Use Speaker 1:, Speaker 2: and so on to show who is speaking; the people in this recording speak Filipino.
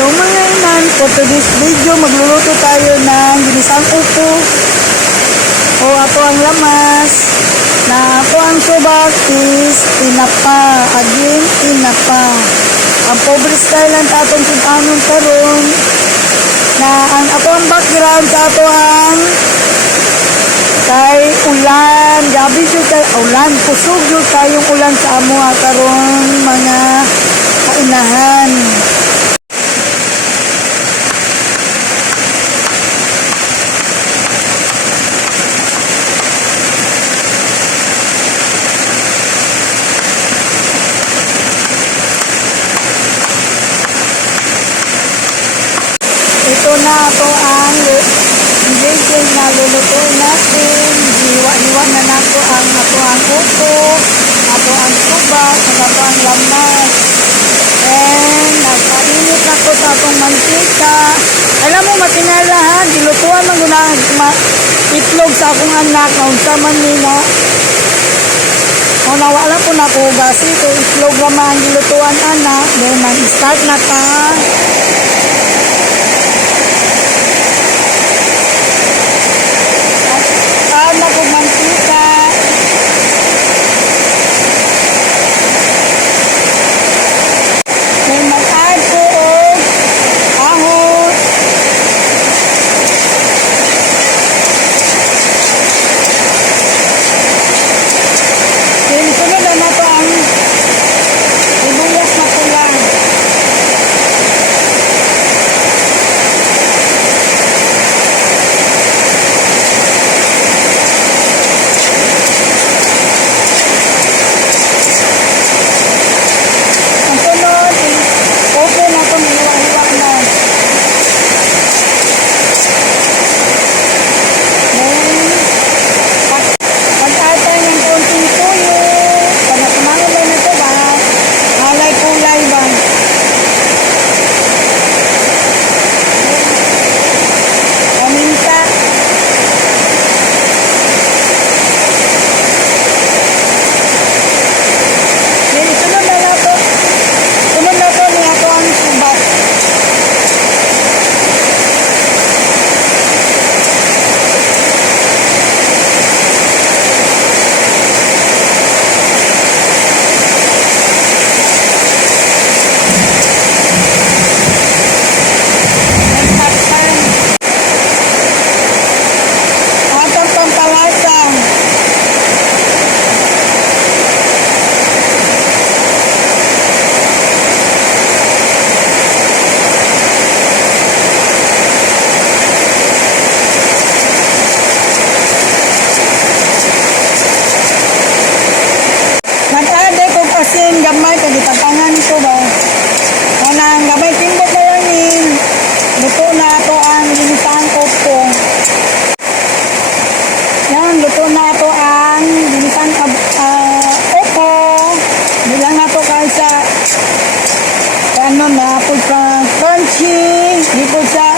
Speaker 1: Hello mga inan, for today's video magluluto tayo ng ginisang upo. O ato ang lamas. Na ako ang subak is tinapa, again tinapa. Ang pobre style ang atong sudanon karon na ang ato ang background sa ato ang kay ulan, gabi jud kay ulan, kusog jud kayong ulan sa amo ha, karon mga kainahan. Ito na ito ang ingredient na lulutuin natin. Hiwa-hiwa na nato ang ato ang upo, ato ang suba, at ato ang lamas. And nagpainit na ko sa atong mantika. Alam mo, matinala ha, dilutuan man guna ma itlog sa akong anak, naunsa man nila. O nawala po na ko gasi, kay itlog naman dilutuan anak. Then mag-start na ka. Yan, luto na to ang ginisang uh, upo. Bilang na to kaysa ano na po sa crunchy. Di po sa